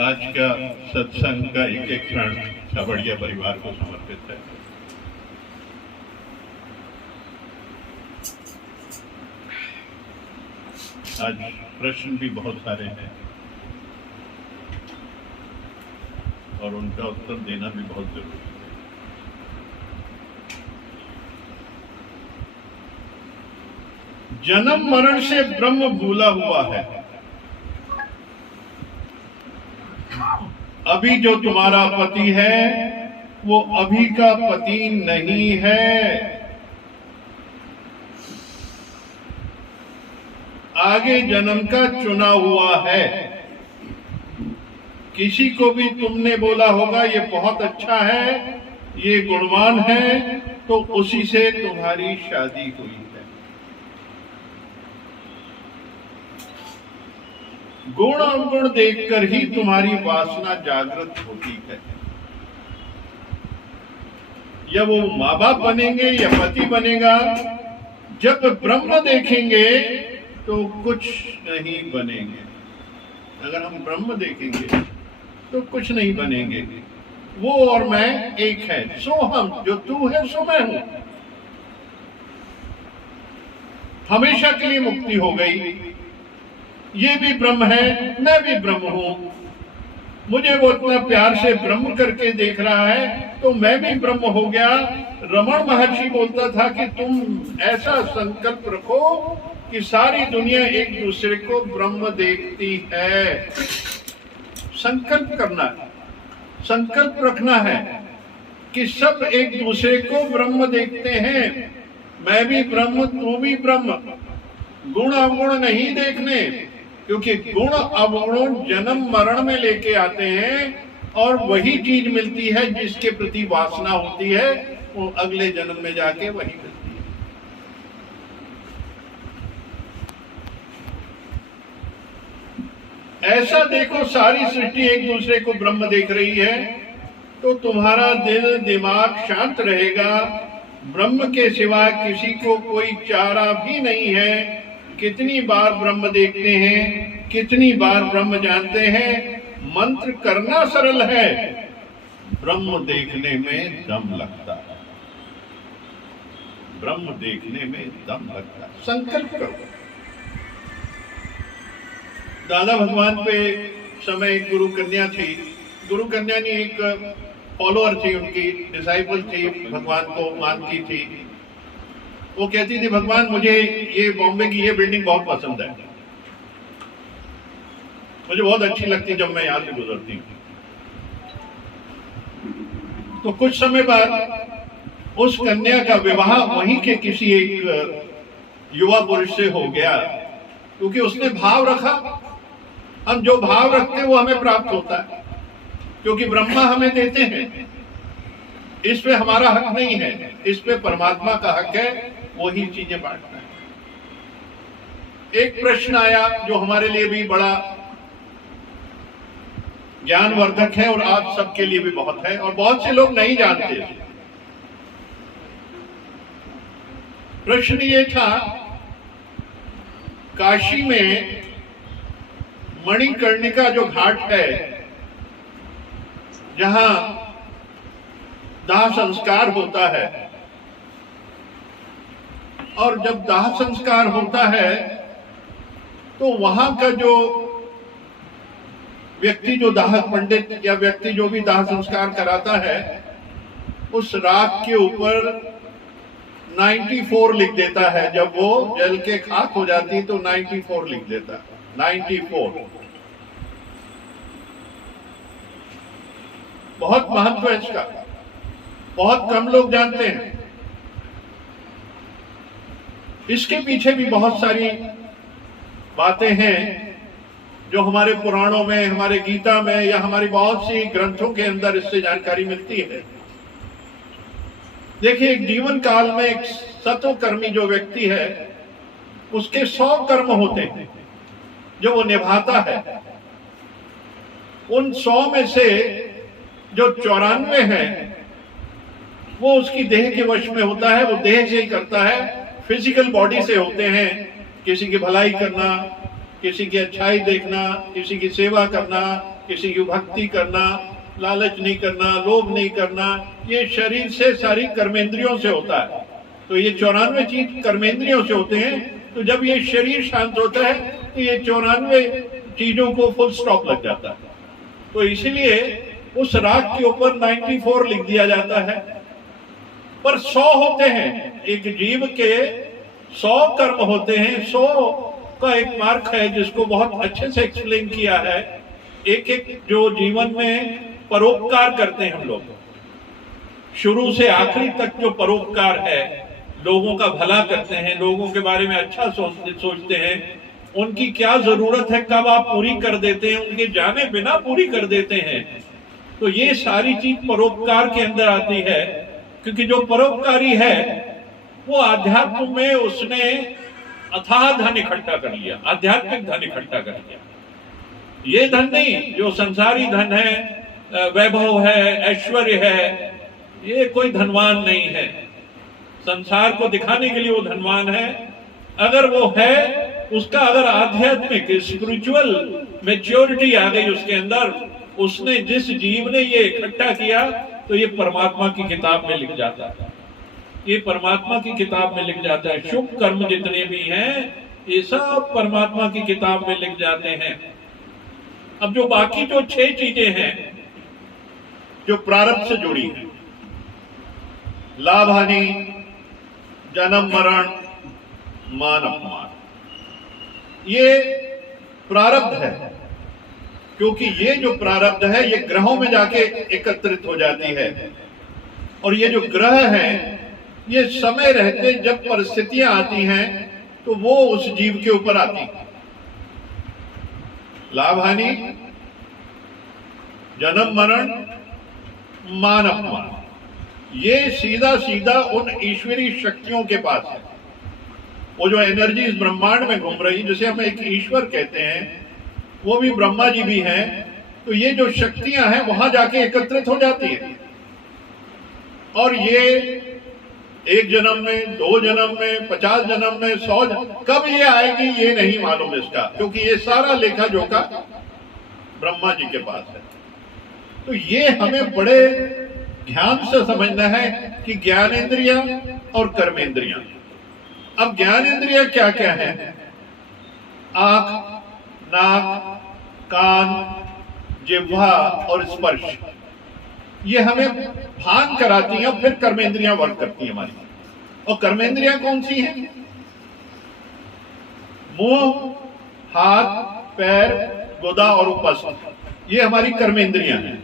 आज का सत्संग का एक एक क्षण छबड़िया परिवार को समर्पित है। आज प्रश्न भी बहुत सारे हैं और उनका उत्तर देना भी बहुत जरूरी है। जन्म मरण से ब्रह्म भूला हुआ है। अभी जो तुम्हारा पति है वो अभी का पति नहीं है। आगे जन्म का चुना हुआ है। किसी को भी तुमने बोला होगा ये बहुत अच्छा है, ये गुणवान है, तो उसी से तुम्हारी शादी हुई है। गुण अवगुण देखकर ही तुम्हारी वासना जागृत होती है। या वो माँ बाप बनेंगे या पति बनेगा, जब ब्रह्म देखेंगे तो कुछ नहीं बनेंगे। अगर हम ब्रह्म देखेंगे तो कुछ नहीं बनेंगे। वो और मैं एक है। सो हम, जो तू है सो मैं हूं। हमेशा के लिए मुक्ति हो गई। ये भी ब्रह्म है, मैं भी ब्रह्म हूं। मुझे वो इतना प्यार से ब्रह्म करके देख रहा है तो मैं भी ब्रह्म हो गया। रमण महर्षि बोलता था कि तुम ऐसा संकल्प रखो कि सारी दुनिया एक दूसरे को ब्रह्म देखती है। संकल्प करना है, संकल्प रखना है कि सब एक दूसरे को ब्रह्म देखते हैं। मैं भी ब्रह्म, तू भी ब्रह्म। गुण अवगुण नहीं देखने, क्योंकि गुण अवगुण जन्म मरण में लेके आते हैं और वही चीज मिलती है जिसके प्रति वासना होती है, वो अगले जन्म में जाके वही मिलती है। ऐसा देखो, सारी सृष्टि एक दूसरे को ब्रह्म देख रही है तो तुम्हारा दिल दिमाग शांत रहेगा। ब्रह्म के सिवा किसी को कोई चारा भी नहीं है। कितनी बार ब्रह्म देखते हैं, कितनी बार ब्रह्म जानते हैं। मंत्र करना सरल है, ब्रह्म देखने में दम लगता है। ब्रह्म देखने में दम लगता है। संकल्प करो। दादा भगवान पे समय एक गुरु कन्या थी। गुरु कन्या ने एक फॉलोअर थी, उनकी डिसाइपल थी, भगवान को मानती थी। वो कहती थी, भगवान मुझे ये बॉम्बे की ये बिल्डिंग बहुत पसंद है, मुझे बहुत अच्छी लगती जब मैं यहां से गुजरती हूँ। तो कुछ समय बाद उस कन्या का विवाह वहीं के किसी एक युवा पुरुष से हो गया, क्योंकि उसने भाव रखा। हम जो भाव रखते हैं वो हमें प्राप्त होता है, क्योंकि ब्रह्मा हमें देते हैं। इस पे हमारा हक नहीं है, इस पे परमात्मा का हक है, वही चीजें बांटना है। एक प्रश्न आया जो हमारे लिए भी बड़ा ज्ञानवर्धक है और आप सबके लिए भी बहुत है, और बहुत से लोग नहीं जानते। प्रश्न ये था, काशी में मणिकर्णिका जो घाट है, जहां दाह संस्कार होता है, और जब दाह संस्कार होता है तो वहां का जो व्यक्ति, जो दाह पंडित या व्यक्ति जो भी दाह संस्कार कराता है, उस राख के ऊपर 94 लिख देता है। जब वो जल के खाक हो जाती तो 94 लिख देता है। 94 बहुत महत्व है इसका, बहुत कम लोग जानते हैं। इसके पीछे भी बहुत सारी बातें हैं जो हमारे पुराणों में, हमारे गीता में या हमारी बहुत सी ग्रंथों के अंदर इससे जानकारी मिलती है। देखिए, एक जीवन काल में एक सत्वकर्मी जो व्यक्ति है, उसके 100 कर्म होते हैं जो वो निभाता है। उन 100 में से जो 94 है वो उसकी देह के वश में होता है, वो देह से ही करता है, फिजिकल बॉडी से होते हैं। किसी की भलाई करना, किसी की अच्छाई देखना, किसी की सेवा करना, किसी की भक्ति करना, लालच नहीं करना, लोभ नहीं करना, ये शरीर से सारी कर्मेंद्रियों से होता है। तो ये 94 चीज कर्मेंद्रियों से होते हैं। तो जब ये शरीर शांत होता है तो ये 94 चीजों को फुल स्टॉप लग जाता है। तो इसीलिए उस राग के ऊपर 94 लिख दिया जाता है। पर 100 होते हैं, एक जीव के 100 कर्म होते हैं। 100 का एक मार्क है जिसको बहुत अच्छे से एक्सप्लेन किया है। एक एक जो जीवन में परोपकार करते हैं हम लोग, शुरू से आखिरी तक जो परोपकार है, लोगों का भला करते हैं, लोगों के बारे में अच्छा सोचते हैं, उनकी क्या जरूरत है कब आप पूरी कर देते हैं, उनके जाने बिना पूरी कर देते हैं। तो ये सारी चीज परोपकार के अंदर आती है। क्योंकि जो परोपकारी है वो आध्यात्म में उसने अथाह धन इकट्ठा कर लिया, आध्यात्मिक धन इकट्ठा कर लिया। ये धन नहीं जो संसारी धन है, वैभव है, ऐश्वर्य है, ये कोई धनवान नहीं है। संसार को दिखाने के लिए वो धनवान है। अगर वो है, उसका अगर आध्यात्मिक स्पिरिचुअल मैच्योरिटी आ गई उसके अंदर, उसने जिस जीव ने ये इकट्ठा किया, तो ये परमात्मा की किताब में लिख जाता है। ये परमात्मा की किताब में लिख जाता है। शुभ कर्म जितने भी हैं ये सब परमात्मा की किताब में लिख जाते हैं। अब जो बाकी जो 6 चीजें हैं जो प्रारब्ध से जुड़ी हैं, लाभ हानि, जन्म मरण, मान अपमान, ये प्रारब्ध है। क्योंकि ये जो प्रारब्ध है ये ग्रहों में जाके एकत्रित हो जाती है। और ये जो ग्रह हैं ये समय रहते जब परिस्थितियां आती हैं तो वो उस जीव के ऊपर आती। लाभ हानि, जन्म मरण, मान अपमान, ये सीधा सीधा उन ईश्वरीय शक्तियों के पास है। वो जो एनर्जी इस ब्रह्मांड में घूम रही, जिसे हम एक ईश्वर कहते हैं, वो भी ब्रह्मा जी भी हैं। तो ये जो शक्तियां हैं वहां जाके एकत्रित हो जाती है। और ये 1 जन्म में, 2 जन्म में, 50 जन्म में, 100 कब ये आएगी ये नहीं मालूम इसका, क्योंकि ये सारा लेखा जोखा ब्रह्मा जी के पास है। तो ये हमें बड़े ध्यान से समझना है कि ज्ञानेंद्रिया और कर्मेंद्रिया। अब ज्ञानेंद्रिया क्या क्या है? आंख, नाक, कान, जिह्वा और स्पर्श, ये हमें भान कराती हैं। फिर कर्मेंद्रियां वर्क करती हैं हमारी। और कर्मेंद्रियां कौन सी हैं? मुंह, हाथ, पैर, गुदा और उपस्थ, ये हमारी कर्मेंद्रियां हैं।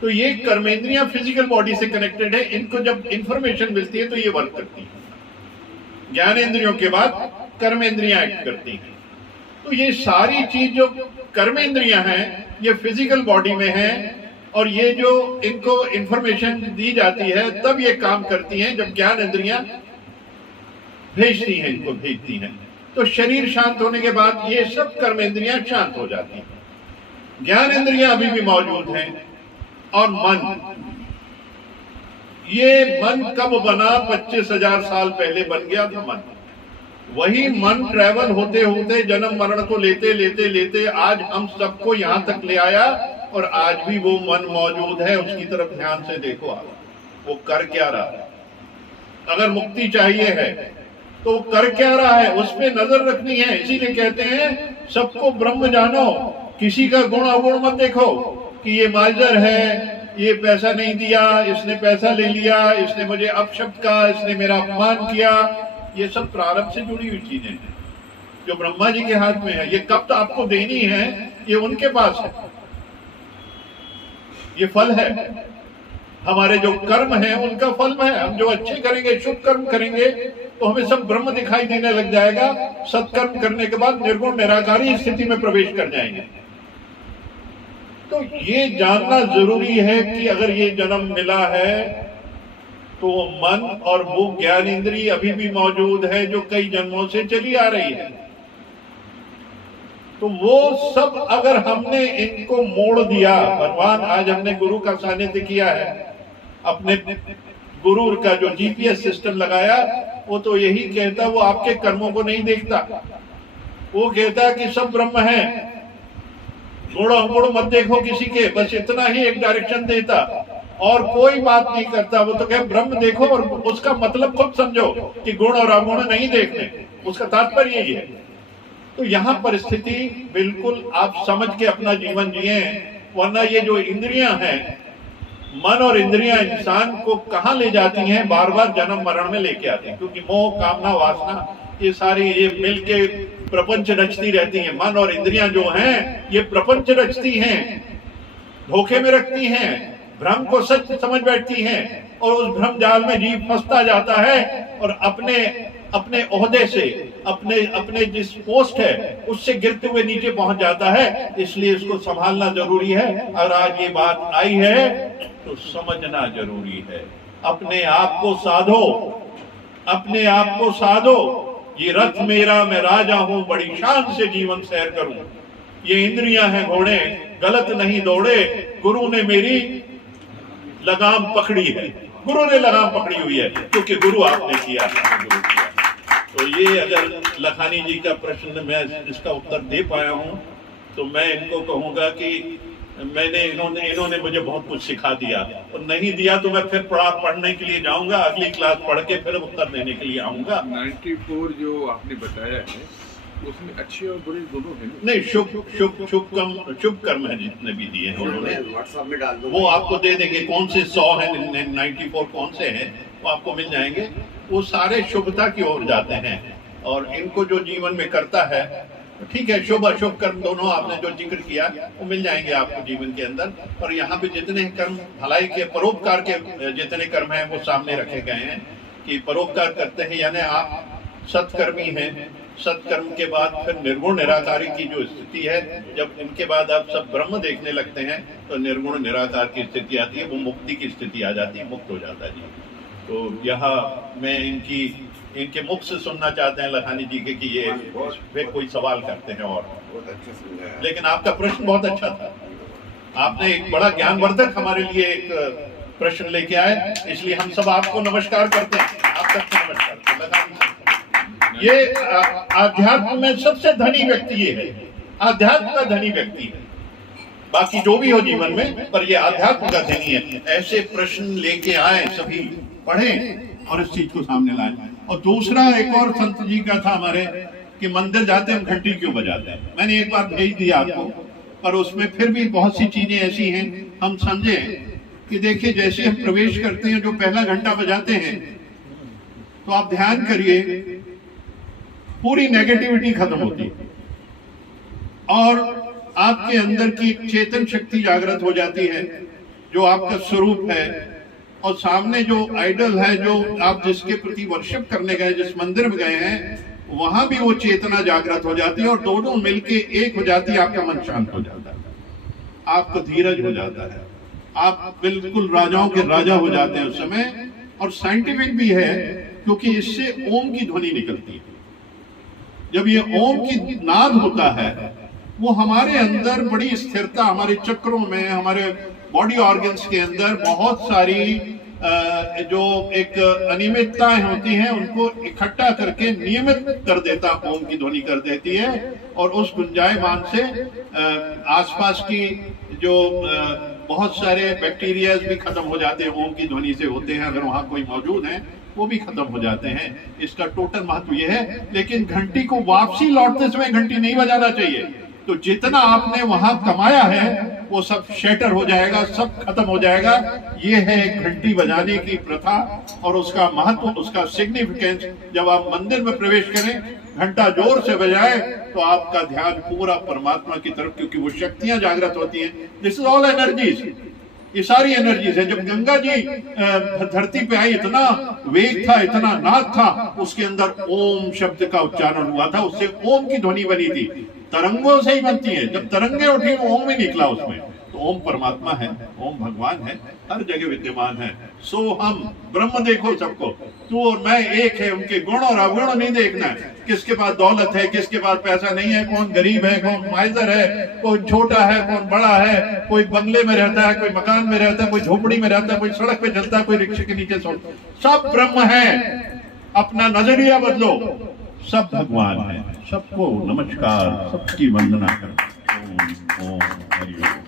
तो ये कर्मेंद्रियां फिजिकल बॉडी से कनेक्टेड है। इनको जब इंफॉर्मेशन मिलती है तो ये वर्क करती है। ज्ञानेंद्रियों के बाद कर्मेंद्रियां एक्ट करती हैं। तो ये सारी चीज जो कर्मेंद्रियां हैं ये फिजिकल बॉडी में हैं। और ये जो इनको इंफॉर्मेशन दी जाती है तब ये काम करती हैं जब ज्ञानेंद्रियां भेजती हैं, इनको भेजती हैं। तो शरीर शांत होने के बाद ये सब कर्मेंद्रियां शांत हो जाती हैं। ज्ञानेंद्रियां अभी भी मौजूद हैं। और मन, ये मन कब बना? 25,000 साल पहले बन गया था मन। वही मन ट्रैवल होते होते जन्म मरण को लेते लेते लेते आज हम सबको यहां तक ले आया। और आज भी वो मन मौजूद है। उसकी तरफ ध्यान से देखो आप, वो कर क्या रहा है। अगर मुक्ति चाहिए है तो वो कर क्या रहा है, उस पर नजर रखनी है। इसीलिए कहते हैं सबको ब्रह्म जानो, किसी का गुण अवगुण मत देखो कि ये माइजर है, ये पैसा नहीं दिया, इसने पैसा ले लिया, इसने मुझे अपशब्द कहा, इसने मेरा अपमान किया। ये सब प्रारब्ध से जुड़ी हुई चीजें हैं जो ब्रह्मा जी के हाथ में है। ये कब तो आपको देनी है ये उनके पास है। ये फल है, हमारे जो कर्म है उनका फल है। हम जो अच्छे करेंगे, शुभ कर्म करेंगे तो हमें सब ब्रह्म दिखाई देने लग जाएगा। सत्कर्म करने के बाद निर्गुण निराकारी स्थिति में प्रवेश कर जाएंगे। तो ये जानना जरूरी है कि अगर ये जन्म मिला है तो मन और वो ज्ञानेंद्रिय अभी भी मौजूद है जो कई जन्मों से चली आ रही है। तो वो सब अगर हमने इनको मोड़ दिया, भगवान आज हमने गुरु का सानिध्य किया है, अपने गुरु का जो जीपीएस सिस्टम लगाया, वो तो यही कहता, वो आपके कर्मों को नहीं देखता। वो कहता कि सब ब्रह्म है, गुण अवगुण मत देखो किसी के, बस इतना ही एक डायरेक्शन देता और कोई बात नहीं करता। वो तो कहे ब्रह्म देखो और उसका मतलब खुद समझो कि गुण और अवगुण नहीं देखने, उसका तात्पर्य यही है। तो यहाँ परिस्थिति बिल्कुल आप समझ के अपना जीवन जिए, वरना ये जो इंद्रियां हैं, मन और इंद्रियां इंसान को कहाँ ले जाती हैं, बार बार जन्म मरण में लेके आती हैं। क्योंकि मोह कामना वासना ये सारी ये मिलके प्रपंच रचती रहती हैं। मन और इंद्रियां जो हैं ये प्रपंच रचती हैं, धोखे में रखती हैं, भ्रम को सच समझ बैठती हैं और उस भ्रम जाल में जीव फंसता जाता है और अपने ओहदे से, अपने जिस पोस्ट है उससे गिरते हुए नीचे पहुंच जाता है। इसलिए इसको संभालना जरूरी है। और आज ये बात आई है तो समझना जरूरी है। अपने आप को साधो, अपने आप को साधो। ये रथ मेरा, मैं राजा हूं, बड़ी शान से जीवन सैर करूं। ये इंद्रियां हैं घोड़े, गलत नहीं दौड़े, गुरु ने मेरी लगाम पकड़ी है, गुरु ने लगाम पकड़ी हुई है, क्योंकि गुरु आपने किया है, गुरु किया। तो ये अगर लखानी जी का प्रश्न मैं इसका उत्तर दे पाया हूं तो मैं इनको कहूंगा कि इन्होंने मुझे बहुत कुछ सिखा दिया, और नहीं दिया तो मैं फिर पढ़ने के लिए जाऊंगा, अगली क्लास पढ़ के फिर उत्तर देने के लिए आऊंगा। 94 जो आपने बताया है उसमें अच्छे और बुरे दोनों हैं। नहीं, शुभ कर्म है जितने भी दिए हैं उन्होंने, व्हाट्सएप में डाल दो, वो आपको दे देंगे। कौन से 100 है, 94 कौन से हैं वो आपको मिल जाएंगे। वो सारे शुभता की ओर जाते हैं और इनको जो जीवन में करता है, ठीक है, शुभ अशुभ कर्म दोनों आपने जो जिक्र किया वो मिल जाएंगे आपको जीवन के अंदर। और यहाँ पे जितने कर्म भलाई के, परोपकार के जितने कर्म हैं वो सामने रखे गए हैं कि परोपकार करते हैं, यानी आप सत्कर्मी हैं। सत्कर्म के बाद फिर निर्गुण निराकारी की जो स्थिति है, जब इनके बाद आप सब ब्रह्म देखने लगते हैं तो निर्गुण निराकार की स्थिति आती है, वो मुक्ति की स्थिति आ जाती है, मुक्त हो जाता है जी। तो यहाँ मैं इनके मुख से सुनना चाहते हैं लखानी जी के कि ये वे कोई सवाल करते हैं। और बहुत अच्छा समझाया। लेकिन आपका प्रश्न बहुत अच्छा था, आपने एक बड़ा ज्ञानवर्धक हमारे लिए एक प्रश्न लेके आए, इसलिए हम सब आपको नमस्कार करते हैं। आप सबको नमस्कार। लखानी जी ये आध्यात्म में सबसे धनी व्यक्ति ये है, आध्यात्म का धनी व्यक्ति है, बाकी जो भी हो जीवन में, पर ये आध्यात्म का धनी है। ऐसे प्रश्न लेके आए, सभी पढ़ें और इस चीज को सामने लाएं। और दूसरा एक और संत जी का था हमारे कि मंदिर जाते हम घंटी क्यों बजाते हैं। मैंने एक बार भेज दिया आपको, पर उसमें फिर भी बहुत सी चीजें ऐसी हैं हम समझे कि देखिए, जैसे हम प्रवेश करते हैं जो पहला घंटा बजाते हैं तो आप ध्यान करिए, पूरी नेगेटिविटी खत्म होती है और आपके अंदर की चेतन शक्ति जागृत हो जाती है, जो आपका स्वरूप है। और सामने जो आइडल है, जो आप जिसके प्रति वर्शिप करने गए, जिस मंदिर में गए हैं, वहां भी वो चेतना जागृत हो जाती है और दोनों मिलके एक हो जाती है। आपका मन शांत हो जाता है, आपका धीरज हो जाता है, आप बिल्कुल राजाओं के राजा हो जाते हैं उस समय। और साइंटिफिक भी है, क्योंकि इससे ओम की ध्वनि निकलती है। जब ये ओम की नाद होता है, वो हमारे अंदर बड़ी स्थिरता, हमारे चक्रों में, हमारे बॉडी ऑर्गन्स के अंदर बहुत सारी जो एक अनियमितताएं होती हैं उनको इकट्ठा करके नियमित कर देता, ओम की ध्वनि कर देती है। और उस गुंजायमान से आसपास की जो बहुत सारे बैक्टीरिया भी खत्म हो जाते हैं, ओम की ध्वनि से होते हैं। अगर वहां कोई मौजूद है वो भी खत्म हो जाते हैं। इसका टोटल महत्व यह है। लेकिन घंटी को वापसी लौटते समय घंटी नहीं बजाना चाहिए। तो जितना आपने वहां कमाया है वो सब शेटर हो जाएगा, सब खत्म हो जाएगा। ये है घंटी बजाने की प्रथा और उसका महत्व, उसका सिग्निफिकेंस। जब आप मंदिर में प्रवेश करें, घंटा जोर से बजाए तो आपका ध्यान पूरा परमात्मा की तरफ, क्योंकि वो शक्तियां जागृत होती हैं। दिस इज ऑल एनर्जीज, ये सारी एनर्जीज है। जब गंगा जी धरती पे आई, इतना वेग था, इतना नाद था, उसके अंदर ओम शब्द का उच्चारण हुआ था, उससे ओम की ध्वनि बनी थी। तरंगों से ही बनती है, जब तरंगे उठी ओम ही निकला उसमें। तो ओम परमात्मा है, ओम भगवान है, हर जगह विद्यमान है। सो हम ब्रह्म देखो सबको, तू और मैं एक है। उनके गुण और अवगुण नहीं देखना है, किसके पास दौलत है, किसके पास पैसा नहीं है, कौन गरीब है, कौन माइजर है, कौन छोटा है, कौन बड़ा है, कोई बंगले में रहता है, कोई मकान में रहता है, कोई झोपड़ी में रहता है, कोई सड़क पे चलता है, कोई रिक्शे के नीचे सोता, सब ब्रह्म है। अपना नजरिया बदलो, सब भगवान है। सबको नमस्कार, सबकी वंदना करो। ओम ओम हरि ओम।